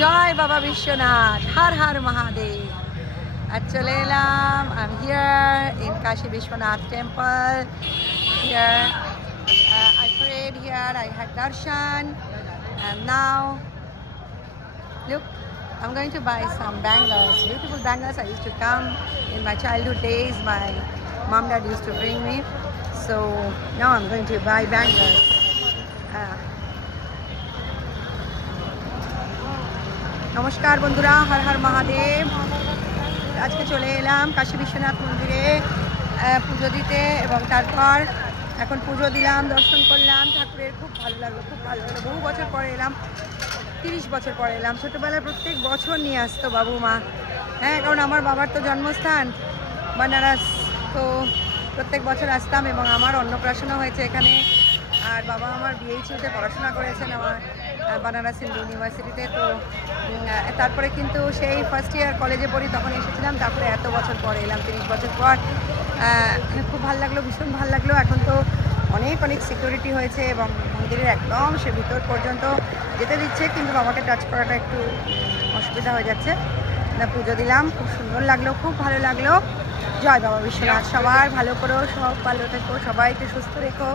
জয় বাবা বিশ্বনাথ, হর হর মহাদেব। আর চলে এলাম, I'm here in Kashi Vishwanath temple. Here I prayed here, I had darshan, and now look, I'm going to buy some bangles, beautiful bangles. I used to come in my childhood days. My mom dad used to bring me, so now I'm going to buy bangles. নমস্কার বন্ধুরা, হর হর মহাদেব। আজকে চলে এলাম কাশী বিশ্বনাথ মন্দিরে পুজো দিতে, এবং তারপর এখন পুজো দিলাম, দর্শন করলাম ঠাকুরের। খুব ভালো লাগলো, খুব ভালো লাগলো। বহু বছর পরে এলাম, 30 বছর পরে এলাম। ছোটোবেলায় প্রত্যেক বছর নিয়ে আসতো বাবু মা, হ্যাঁ, কারণ আমার বাবার তো জন্মস্থান বানারস, তো প্রত্যেক বছর আসতাম। এবং আমার অন্নপ্রাশনও হয়েছে এখানে। আর বাবা আমার বিএইচইউতে পড়াশোনা করেছেন, আমার বানারস হিন্দু ইউনিভার্সিটিতে। তো তারপরে কিন্তু সেই ফার্স্ট ইয়ার কলেজে পড়ি, তখন এসেছিলাম। তারপরে এত বছর পরে এলাম, 30 বছর পর। খুব ভালো লাগলো, ভীষণ ভালো লাগলো। এখন তো অনেক অনেক সিকিউরিটি হয়েছে, এবং মন্দিরের একদম সে ভিতর পর্যন্ত যেতে দিচ্ছে, কিন্তু বাবাকে টাচ করাটা একটু অসুবিধা হয়ে যাচ্ছে। পুজো দিলাম, খুব সুন্দর লাগলো, খুব ভালো লাগলো। জয় বাবা বিশ্বনাথ। সবার ভালো করো, সব ভালো থেকো, সবাইকে সুস্থ রেখো,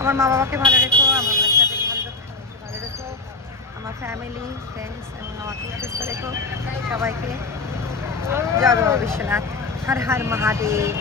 আমার মা বাবাকে ভালো রেখো, আমার বাচ্চাদের ভালো রেখো, সবাইকে ভালো রেখো, আমার ফ্যামিলি ফ্রেন্ডস এবং আমাকে সুস্থ রেখো, সবাইকে। জয় বাবা বিশ্বনাথ, হর হর মহাদেব।